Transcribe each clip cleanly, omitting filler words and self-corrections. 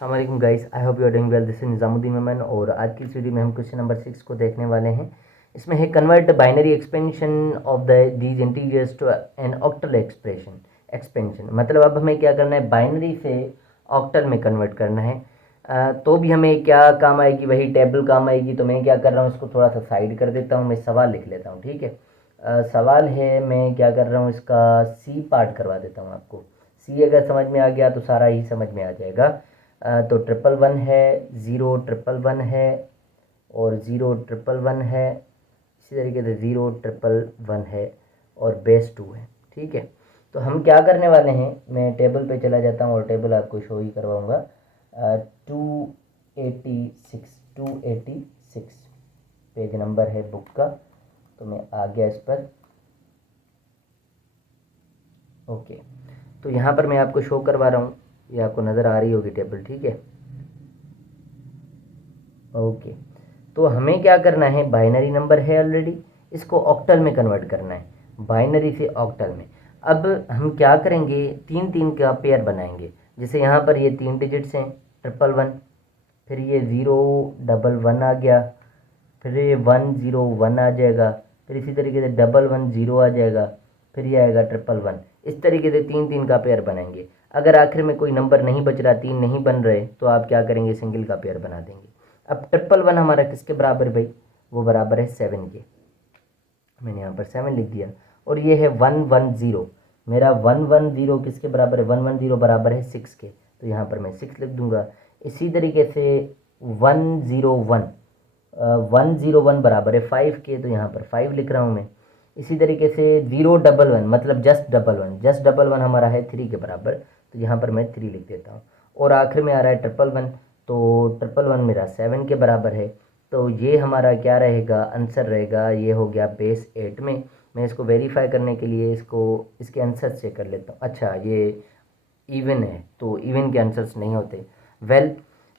अस्सलाम guys, I hope you are doing well. This is Nizamuddin Memon और आज की इस वीडियो में हम क्वेश्चन नंबर 6 को देखने वाले हैं। इसमें है convert binary expansion of the these integers to an octal expansion. मतलब अब हमें क्या करना है, बाइनरी से ऑक्टल में कन्वर्ट करना है। तो भी हमें क्या काम आएगी, वही टेबल काम आएगी। तो मैं क्या कर रहा हूँ, इसको थोड़ा सा साइड कर देता हूँ, मैं सवाल लिख लेता हूँ। ठीक है, सवाल है, मैं क्या कर रहा हूँ, इसका सी पार्ट करवा देता हूँ आपको। सी अगर समझ में आ गया तो सारा ही समझ में आ जाएगा। तो 111 है, 011 है और 011 है, इसी तरीके से 011 है और बेस 2 है। ठीक है, तो हम क्या करने वाले हैं, मैं टेबल पे चला जाता हूँ और टेबल आपको शो ही करवाऊँगा। 286 पेज नंबर है बुक का। तो मैं आ गया इस पर। ओके, तो यहाँ पर मैं आपको शो करवा रहा हूँ, ये आपको नज़र आ रही होगी टेबल। ठीक है, ओके। तो हमें क्या करना है, बाइनरी नंबर है ऑलरेडी, इसको ऑक्टल में कन्वर्ट करना है, बाइनरी से ऑक्टल में। अब हम क्या करेंगे, तीन तीन का पेयर बनाएंगे। जैसे यहाँ पर ये 3 डिजिट्स हैं, 111, फिर ये 011 आ गया, फिर ये 101 आ जाएगा, फिर इसी तरीके से 110 आ जाएगा, फिर ये आएगा 111। इस तरीके से तीन तीन का पेयर बनाएंगे। अगर आखिर में कोई नंबर नहीं बच रहा, 3 नहीं बन रहे, तो आप क्या करेंगे, सिंगल का पेयर बना देंगे। अब 111 हमारा किसके बराबर भाई, वो बराबर है 7 के। मैंने यहाँ पर 7 लिख दिया। और ये है 110, मेरा 110 किसके बराबर है, 110 बराबर है 6 के, तो यहाँ पर मैं 6 लिख दूंगा। इसी तरीके से 101 101 बराबर है 5 के, तो यहाँ पर 5 लिख रहा हूँ मैं। इसी तरीके से 011 मतलब जस्ट डबल वन हमारा है 3 के बराबर, तो यहाँ पर मैं 3 लिख देता हूँ। और आखिर में आ रहा है 111, तो 111 मेरा 7 के बराबर है। तो ये हमारा क्या रहेगा, आंसर रहेगा, ये हो गया बेस 8 में। मैं इसको वेरीफाई करने के लिए इसके आंसर चेक कर लेता हूँ। अच्छा, ये इवन है, तो इवन के आंसर्स नहीं होते। वेल,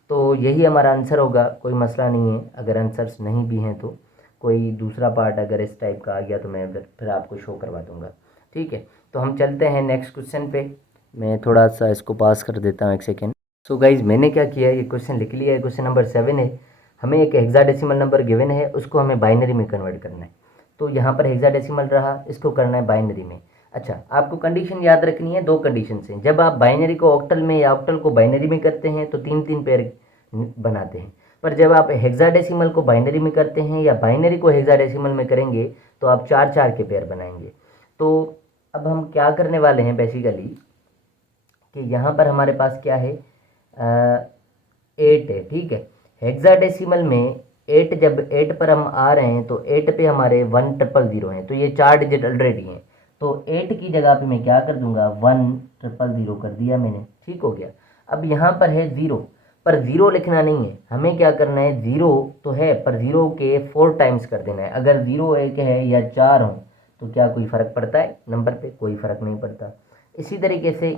तो यही हमारा आंसर होगा, कोई मसला नहीं है। अगर आंसर्स नहीं भी हैं तो कोई दूसरा पार्ट अगर इस टाइप का आ गया तो मैं फिर आपको शो करवा दूंगा। ठीक है, तो हम चलते हैं नेक्स्ट क्वेश्चन पे। मैं थोड़ा सा इसको पास कर देता हूँ, एक सेकेंड। सो गाइज, मैंने क्या किया, ये क्वेश्चन लिख लिया है। क्वेश्चन नंबर 7 है। हमें एक हेक्साडेसिमल नंबर गिवन है, उसको हमें बाइनरी में कन्वर्ट करना है। तो यहाँ पर हेक्साडेसिमल रहा, इसको करना है बाइनरी में। अच्छा, आपको कंडीशन याद रखनी है, 2 कंडीशन हैं। जब आप बाइनरी को ऑक्टल में या ऑक्टल को बाइनरी में करते हैं तो 3 3 पेयर बनाते हैं। पर जब आप हेक्साडेसिमल को बाइनरी में करते हैं या बाइनरी को हेक्साडेसिमल में करेंगे तो आप 4 4 के पेयर बनाएंगे। तो अब हम क्या करने वाले हैं बेसिकली, कि यहाँ पर हमारे पास क्या है, 8 है। ठीक है, हेक्साडेसिमल में 8, जब 8 पर हम आ रहे हैं तो 8 पे हमारे 1000 हैं, तो ये 4 डिजिट ऑलरेडी हैं। तो 8 की जगह पे मैं क्या कर दूंगा, 1000 कर दिया मैंने। ठीक हो गया। अब यहाँ पर है 0, पर 0 लिखना नहीं है, हमें क्या करना है, 0 तो है पर 0 के 4 टाइम्स कर देना है। अगर 0 एक है या 4 हो तो क्या कोई फ़र्क पड़ता है नंबर पे, कोई फ़र्क नहीं पड़ता। इसी तरीके से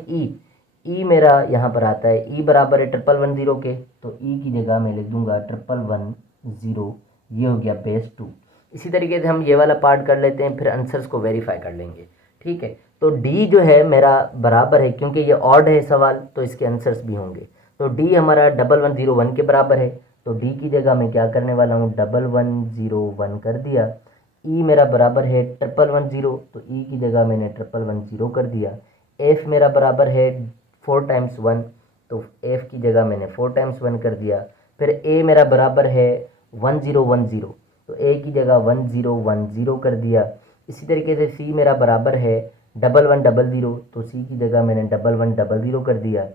ई मेरा यहाँ पर आता है, ई बराबर है 1110 के, तो ई की जगह मैं लिख दूंगा 1110। ये हो गया बेस 2। इसी तरीके से हम ये वाला पार्ट कर लेते हैं, फिर आंसर्स को वेरीफाई कर लेंगे। ठीक है, तो डी जो है मेरा बराबर है, क्योंकि ये ऑड है सवाल तो इसके आंसर्स भी होंगे। तो डी हमारा 1101 के बराबर है, तो डी की जगह मैं क्या करने वाला हूँ, 1101 कर दिया। ई मेरा बराबर है 1110, तो ई की जगह मैंने 1110 कर दिया। एफ मेरा बराबर है 4 टाइम्स 1, तो एफ की जगह मैंने 4 टाइम्स 1 कर दिया। फिर ए मेरा बराबर है 1010, तो ए की जगह 1010 कर दिया। इसी तरीके से सी मेरा बराबर है 1100, तो सी की जगह मैंने 1100 कर दिया।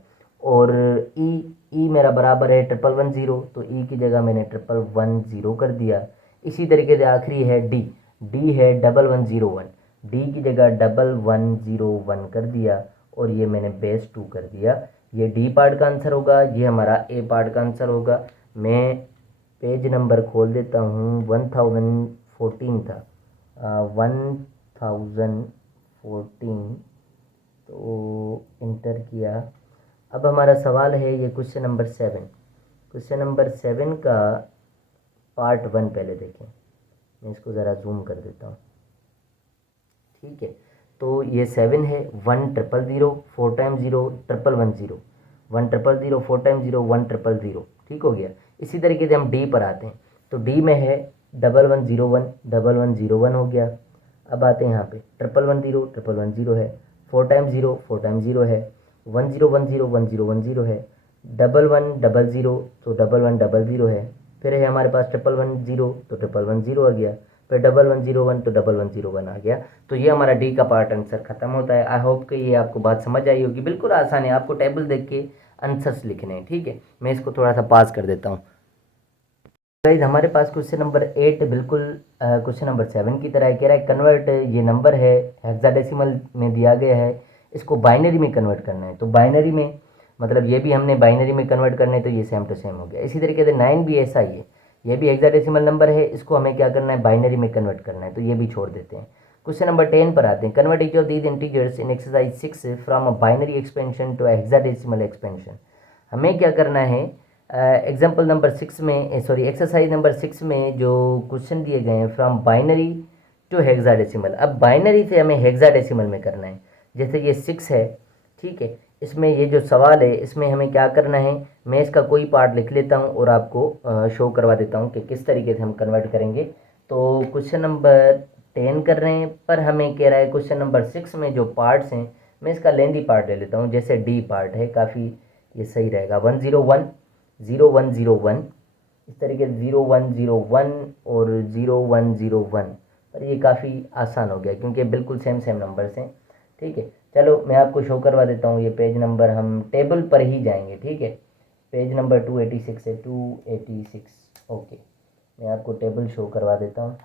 और ई मेरा बराबर है 1110, तो ई की जगह मैंने 1110 कर दिया। इसी तरीके से आखिरी है डी है 1101, डी की जगह 1101 कर दिया और ये मैंने बेस 2 कर दिया। ये डी पार्ट का आंसर होगा, ये हमारा ए पार्ट का आंसर होगा। मैं पेज नंबर खोल देता हूँ, 1014 था, 1014, तो इंटर किया। अब हमारा सवाल है ये क्वेश्चन नंबर 7। क्वेश्चन नंबर 7 का पार्ट 1 पहले देखें। मैं इसको ज़रा जूम कर देता हूँ। ठीक है, तो ये 7 है, 1000, 4 टाइम्स 0, 1110, 1000, 4 टाइम 0 1000, ठीक हो गया। इसी तरीके से हम डी पर आते हैं, तो डी में है 1101 1101 हो गया। अब आते हैं यहाँ पे 1110 1110 है, 4 टाइम 0 4 टाइम 0 है, 1010 1010 है, 1100 तो 1100 है, फिर है हमारे पास 1110 तो 1110 आ गया, फिर 1101 तो 1101 आ गया। तो ये हमारा डी का पार्ट आंसर खत्म होता है। आई होप कि ये आपको बात समझ आई होगी। बिल्कुल आसान है, आपको टेबल देख के आंसर्स लिखने हैं, ठीक है। मैं इसको थोड़ा सा पास कर देता हूँ। गाइस हमारे पास क्वेश्चन नंबर 8 बिल्कुल क्वेश्चन नंबर 7 की तरह कह रहा है कन्वर्ट, ये नंबर है हेक्साडेसिमल में दिया गया है, इसको बाइनरी में कन्वर्ट करना है। तो बाइनरी में मतलब ये भी हमने बाइनरी में कन्वर्ट करना है, तो ये सेम टू सेम हो गया। इसी तरीके से 9 भी ऐसा ही है, ये भी हेक्साडेसिमल नंबर है, इसको हमें क्या करना है, बाइनरी में कन्वर्ट करना है, तो ये भी छोड़ देते हैं। क्वेश्चन नंबर 10 पर आते हैं। Convert each of these integers in exercise 6 from a binary expansion to hexadecimal expansion. हमें क्या करना है, एग्जाम्पल नंबर 6 में सॉरी एक्सरसाइज नंबर 6 में जो क्वेश्चन दिए गए हैं फ्रॉम बाइनरी टू हेक्साडेसिमल। अब बाइनरी से हमें हेक्साडेसिमल में करना है। जैसे ये 6 है, ठीक है, इसमें ये जो सवाल है इसमें हमें क्या करना है, मैं इसका कोई पार्ट लिख लेता हूँ और आपको शो करवा देता हूँ कि किस तरीके से हम कन्वर्ट करेंगे। तो क्वेश्चन नंबर 10 कर रहे हैं, पर हमें कह रहा है क्वेश्चन नंबर 6 में जो पार्ट्स हैं, मैं इसका लेंदी पार्ट ले लेता हूँ। जैसे डी पार्ट है, काफ़ी ये सही रहेगा। 101 0101, इस तरीके से 0101 और 0101, पर ये काफ़ी आसान हो गया क्योंकि बिल्कुल सेम सेम नंबर्स हैं, ठीक है। चलो मैं आपको शो करवा देता हूँ। ये पेज नंबर हम टेबल पर ही जाएंगे, ठीक है। पेज नंबर 286 है, 286, ओके। मैं आपको टेबल शो करवा देता हूँ,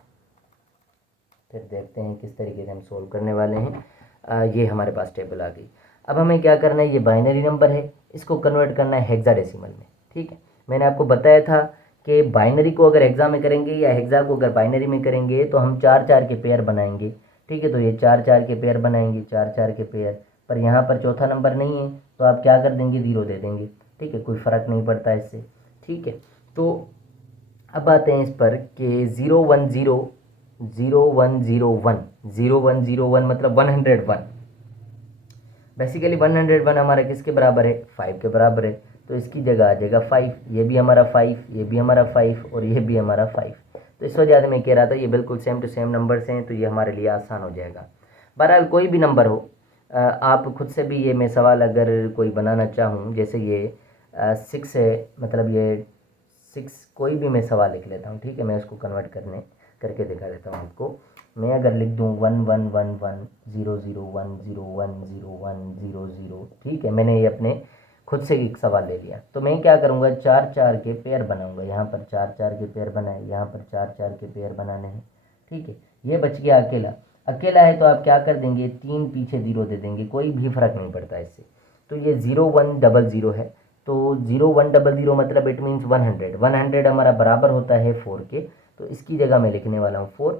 फिर देखते हैं किस तरीके से हम सोल्व करने वाले हैं। ये हमारे पास टेबल आ गई। अब हमें क्या करना है, ये बाइनरी नंबर है, इसको कन्वर्ट करना है हेक्साडेसिमल में, ठीक है। मैंने आपको बताया था कि बाइनरी को अगर हेक्सा में करेंगे या हेक्सा को अगर बाइनरी में करेंगे तो हम 4 4 के पेयर बनाएंगे, ठीक है। तो ये 4 4 के पेयर बनाएंगे, 4 4 के पेयर, पर यहाँ पर चौथा नंबर नहीं है तो आप क्या कर देंगे, 0 दे देंगे, ठीक है। कोई फ़र्क नहीं पड़ता इससे, ठीक है। तो अब आते हैं इस पर कि 010 0101 0101 मतलब 101। बेसिकली 101 हमारा किसके बराबर है, 5 के बराबर है, तो इसकी जगह आ जाएगा 5। ये भी हमारा 5, ये भी हमारा 5 और ये भी हमारा 5। तो इस वजह से मैं कह रहा था ये बिल्कुल सेम टू सेम नंबर्स हैं, तो ये हमारे लिए आसान हो जाएगा। बहरहाल कोई भी नंबर हो, आप खुद से भी ये मैं सवाल अगर कोई बनाना चाहूँ, जैसे ये 6 है, मतलब ये 6 कोई भी मैं सवाल लिख लेता हूँ, ठीक है। मैं उसको कन्वर्ट करके दिखा देता हूँ आपको। मैं अगर लिख दूँ 1111 001 01010, ठीक है। मैंने ये अपने खुद से एक सवाल ले लिया, तो मैं क्या करूँगा, 4 4 के पेयर बनाऊँगा। यहाँ पर 4 4 के पेयर बनाए, यहाँ पर 4 4 के पेयर बनाने हैं, ठीक है। ये बच गया अकेला। अकेला है तो आप क्या कर देंगे, 3 पीछे 0 दे देंगे, कोई भी फ़र्क नहीं पड़ता इससे। तो ये 0100 है, तो 0100 मतलब इट मीन्स 100। 100 हमारा बराबर होता है 4 के, तो इसकी जगह मैं लिखने वाला हूँ 4।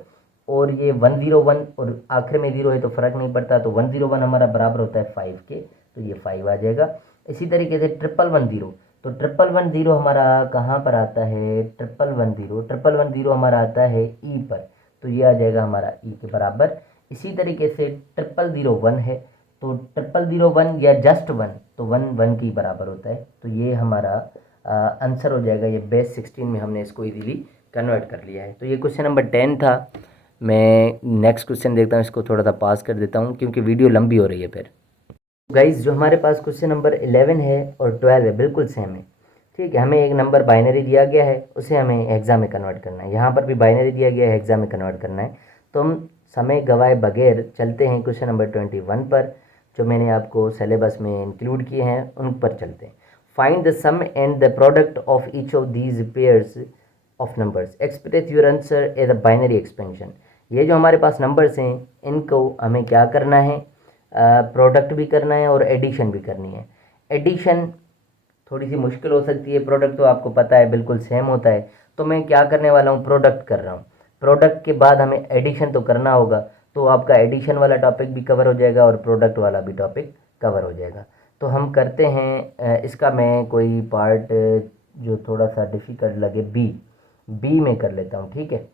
और ये 101 और आखिर में 0 है तो फ़र्क नहीं पड़ता, तो 101 हमारा बराबर होता है 5 के, तो ये 5 आ जाएगा। इसी तरीके से 1110, तो 1110 हमारा कहाँ पर आता है, 1110 हमारा आता है ई पर, तो ये आ जाएगा हमारा ई के बराबर। इसी तरीके से 0001 है, तो 0001 या जस्ट 1, तो 1 1 के बराबर होता है, तो ये हमारा आंसर हो जाएगा। ये बेस 16 में हमने इसको इजीली कन्वर्ट कर लिया है। तो ये क्वेश्चन नंबर 10 था। मैं नेक्स्ट क्वेश्चन देखता हूँ, इसको थोड़ा सा पास कर देता हूँ क्योंकि वीडियो लंबी हो रही है फिर। गाइज जो हमारे पास क्वेश्चन नंबर 11 है और 12 है बिल्कुल सेम है, ठीक है। हमें एक नंबर बाइनरी दिया गया है, उसे हमें हेक्सा में कन्वर्ट करना है। यहाँ पर भी बाइनरी दिया गया है, हेक्सा में कन्वर्ट करना है। तो हम समय गवाए बगैर चलते हैं क्वेश्चन नंबर 21 पर, जो मैंने आपको सिलेबस में इंक्लूड किए हैं उन पर चलते हैं। Find the sum and the product of each of these pairs of numbers, express your answer as a binary expansion. ये जो हमारे पास नंबर्स हैं इनको हमें क्या करना है, प्रोडक्ट भी करना है और एडिशन भी करनी है। एडिशन थोड़ी सी मुश्किल हो सकती है, प्रोडक्ट तो आपको पता है बिल्कुल सेम होता है। तो मैं क्या करने वाला हूँ, प्रोडक्ट कर रहा हूँ। प्रोडक्ट के बाद हमें एडिशन तो करना होगा, तो आपका एडिशन वाला टॉपिक भी कवर हो जाएगा और प्रोडक्ट वाला भी टॉपिक कवर हो जाएगा। तो हम करते हैं इसका मैं कोई पार्ट जो थोड़ा सा डिफ़िकल्ट लगे बी में कर लेता हूँ, ठीक है।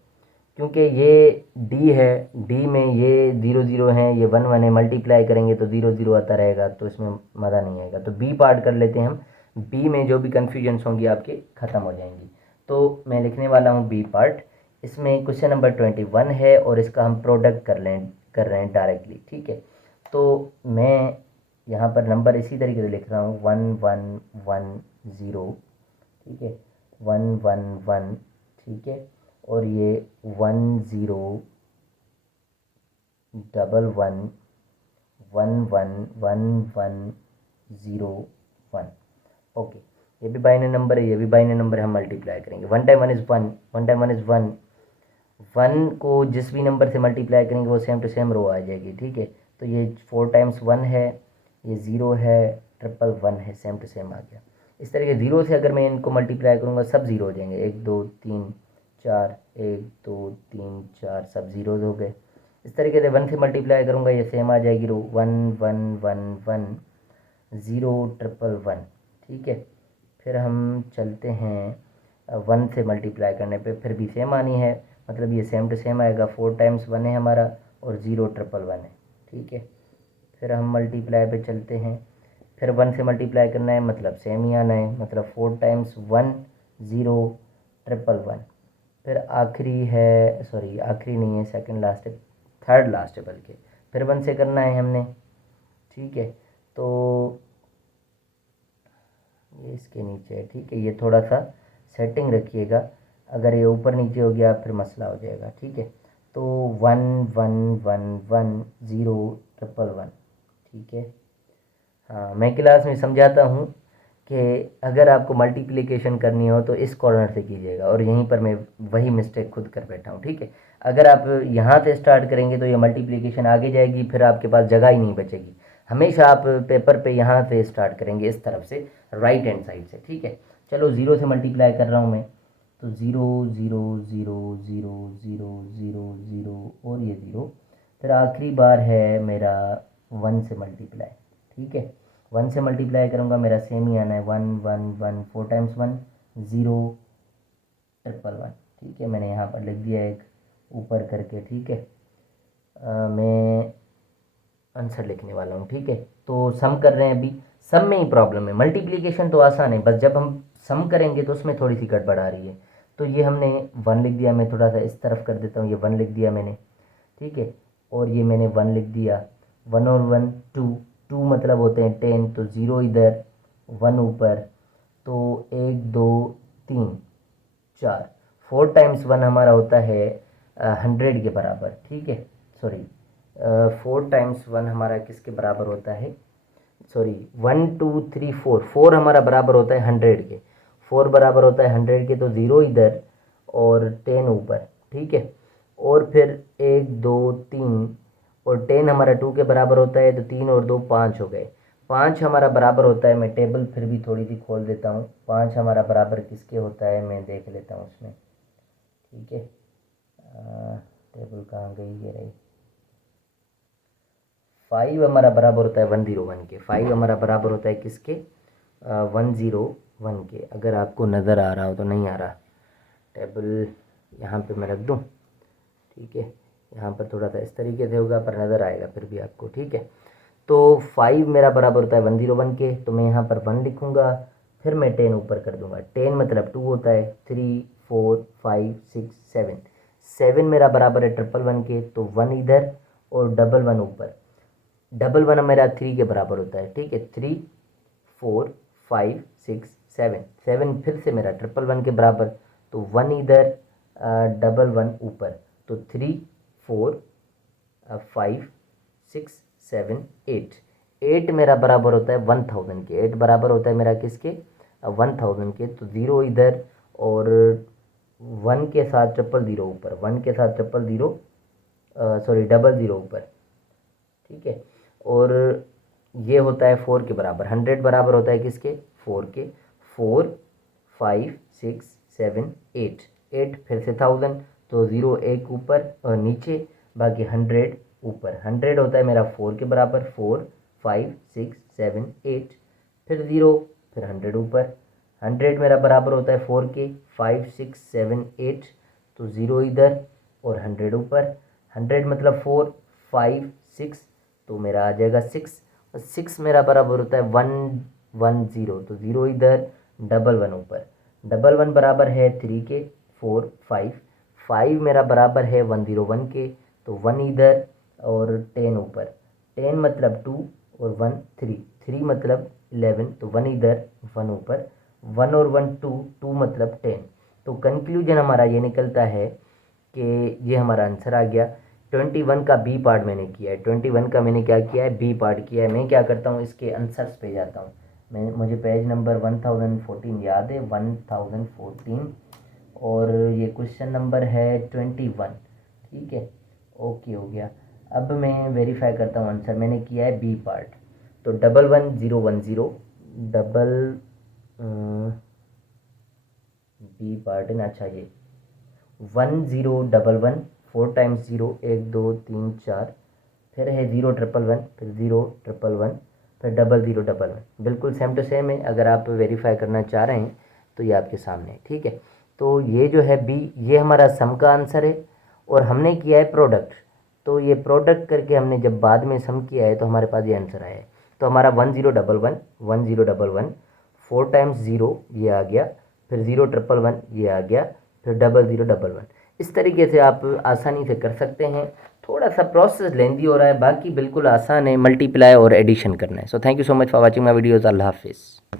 क्योंकि ये डी है, डी में ये 0 0 हैं, ये 1 1 है, मल्टीप्लाई करेंगे तो 0 0 आता रहेगा, तो इसमें मज़ा नहीं आएगा। तो बी पार्ट कर लेते हैं हम, बी में जो भी कन्फ्यूजन्स होंगी आपके ख़त्म हो जाएंगी। तो मैं लिखने वाला हूँ बी पार्ट। इसमें क्वेश्चन नंबर 21 है और इसका हम प्रोडक्ट कर रहे हैं डायरेक्टली, ठीक है। तो मैं यहाँ पर नंबर इसी तरीके से लिख रहा हूँ 1 1 1 0, ठीक है, 1 1 1, ठीक है, और ये 1 0 1 1 1 1 1 1 0 1। ओके, ये भी बाइनरी नंबर है, ये भी बाइनरी नंबर है, हम मल्टीप्लाई करेंगे। 1 टाइम 1 इज़ 1, 1 टाइम 1 इज़ 1। 1 को जिस भी नंबर से मल्टीप्लाई करेंगे वो सेम टू सेम रो आ जाएगी, ठीक है। तो ये 4 टाइम्स 1 है, ये 0 है, 1 है, सेम टू सेम आ गया। इस तरह के 0 से अगर मैं इनको मल्टीप्लाई करूँगा सब 0 हो जाएंगे, 1 2 3 4, 1 2 3 4, सब 0 हो गए। इस तरीके से 1 से मल्टीप्लाई करूँगा ये सेम आ जाएगी रो, 1 1 1 1 0 1 ठीक है। फिर हम चलते हैं 1 से मल्टीप्लाई करने पे, फिर भी सेम आनी है, मतलब ये सेम टू सेम आएगा। 4 टाइम्स 1 है हमारा और 0 1 है, ठीक है। फिर हम मल्टीप्लाई पे चलते हैं, फिर 1 से मल्टीप्लाई करना है, मतलब सेम ही आना है, मतलब 4 टाइम्स 1 0 1 फिर आखिरी है, सॉरी आखिरी नहीं है, सेकंड लास्ट है, थर्ड लास्ट है बल्कि, फिर 1 से करना है हमने, ठीक है। तो ये इसके नीचे है, ठीक है, ये थोड़ा सा सेटिंग रखिएगा, अगर ये ऊपर नीचे हो गया फिर मसला हो जाएगा, ठीक है। तो 1 1 1 1 0 1 ठीक है। हाँ, मैं क्लास में समझाता हूँ कि अगर आपको मल्टीप्लिकेशन करनी हो तो इस कॉर्नर से कीजिएगा, और यहीं पर मैं वही मिस्टेक खुद कर बैठा हूँ, ठीक है। अगर आप यहाँ से स्टार्ट करेंगे तो ये मल्टीप्लिकेशन आगे जाएगी, फिर आपके पास जगह ही नहीं बचेगी। हमेशा आप पेपर पे यहाँ से स्टार्ट करेंगे, इस तरफ से, राइट हैंड साइड से, ठीक है। चलो 0 से मल्टीप्लाई कर रहा हूँ मैं, तो 0 0 0 0 0 0 0 और ये 0, फिर आखिरी बार है मेरा 1 से मल्टीप्लाई, ठीक है। 1 से मल्टीप्लाई करूँगा मेरा सेम ही आना है, 1 1 1 4 टाइम्स 1 0 1 ठीक है। मैंने यहाँ पर लिख दिया एक ऊपर करके, ठीक है। मैं आंसर लिखने वाला हूँ, ठीक है। तो सम कर रहे हैं अभी, सम में ही प्रॉब्लम है, मल्टीप्लिकेशन तो आसान है, बस जब हम सम करेंगे तो उसमें थोड़ी सी गड़बड़ आ रही है। तो ये हमने 1 लिख दिया, मैं थोड़ा सा इस तरफ कर देता हूँ, ये 1 लिख दिया मैंने, ठीक है। और ये मैंने 1 लिख दिया, 1 और 1 2, 2 मतलब होते हैं 10, तो 0 इधर 1 ऊपर, तो 1 2 3 4, 4 टाइम्स 1 हमारा होता है 100 के बराबर, ठीक है। सॉरी 4 टाइम्स 1 हमारा किसके बराबर होता है, सॉरी 1 2 3 4, 4 हमारा बराबर होता है 100 के, 4 बराबर होता है 100 के, तो 0 इधर और 10 ऊपर, ठीक है। और फिर 1 2 3, और 10 हमारा 2 के बराबर होता है, तो 3 और 2 5 हो गए। 5 हमारा बराबर होता है, मैं टेबल फिर भी थोड़ी सी खोल देता हूँ, 5 हमारा बराबर किसके होता है मैं देख लेता हूँ उसमें, ठीक है। टेबल कहाँ गई, ये रही। 5 हमारा बराबर होता है 101 के, 5 हमारा बराबर होता है किसके, 101 के। अगर आपको नज़र आ रहा हो तो, नहीं आ रहा, टेबल यहाँ पे मैं रख दूँ, ठीक है। यहाँ पर थोड़ा सा इस तरीके से होगा पर नज़र आएगा फिर भी आपको, ठीक है। तो 5 मेरा बराबर होता है 101 के, तो मैं यहाँ पर 1 लिखूँगा, फिर मैं 10 ऊपर कर दूँगा, 10 मतलब 2 होता है, 3 4 5 6 7, 7 मेरा बराबर है 111 के, तो 1 इधर और 11 ऊपर, 11 मेरा 3 के बराबर होता है, ठीक है। 3 4 5 6 7, 7 फिर से मेरा 111 के बराबर, तो 1 इधर 11 ऊपर, तो 3 4 5 6 7 8, 8 मेरा बराबर होता है 1000 के, 8 बराबर होता है मेरा किसके, 1000 के, तो 0 इधर और 1 के साथ 000 ऊपर, 1 के साथ 000, सॉरी 00 ऊपर, ठीक है। और ये होता है 4 के बराबर, 100 बराबर होता है किसके, 4 के, 4 5 6 7 8, 8 फिर से 1000, तो 0 1 ऊपर और नीचे, बाकी 100 ऊपर, 100 होता है मेरा 4 के बराबर, 4 5 6 7 8, फिर 0 फिर 100 ऊपर, 100 मेरा बराबर होता है 4 के, 5 6 7 8, तो 0 इधर और 100 ऊपर, 100 मतलब 4, 5, 6, तो मेरा आ जाएगा 6, और 6 मेरा बराबर होता है 110, तो 0 इधर, डबल 1 ऊपर, डबल 1 बराबर है 3 के, 4, 5, 5 मेरा बराबर है 101 के, तो 1 इधर और 10 ऊपर, 10 मतलब 2 और 1 3, 3 मतलब 11, तो 1 इधर 1 ऊपर, 1 और 1 2, 2 मतलब 10। तो कंक्लूजन हमारा ये निकलता है कि ये हमारा आंसर आ गया। 21 का बी पार्ट मैंने किया है, 21 का मैंने क्या किया है, बी पार्ट किया है। मैं क्या करता हूँ, इसके आंसर्स पे जाता हूँ। मुझे पेज नंबर 1014 याद है, 1014, और ये क्वेश्चन नंबर है 21। ठीक है, ओके हो गया। अब मैं वेरीफाई करता हूँ आंसर, मैंने किया है बी पार्ट। तो 11010 डबल बी पार्ट है ना, अच्छा ये 1011, 4 टाइम्स 0, 1 2 3 4, फिर है 01111, फिर 01111, फिर 0011, बिल्कुल सेम टू सेम है। अगर आप वेरीफाई करना चाह रहे हैं तो ये आपके सामने है। ठीक है, तो ये जो है बी, ये हमारा सम का आंसर है, और हमने किया है प्रोडक्ट। तो ये प्रोडक्ट करके हमने जब बाद में सम किया है तो हमारे पास ये आंसर आया है। तो हमारा 1011, 4 टाइम्स 0 ये आ गया, फिर 01111 ये आ गया, फिर 0011। इस तरीके से आप आसानी से कर सकते हैं। थोड़ा सा प्रोसेस लेंदी हो रहा है, बाकी बिल्कुल आसान है, मल्टीप्लाई और एडिशन करना है। So thank you so much for watching my videos. अल्लाह हाफिज़।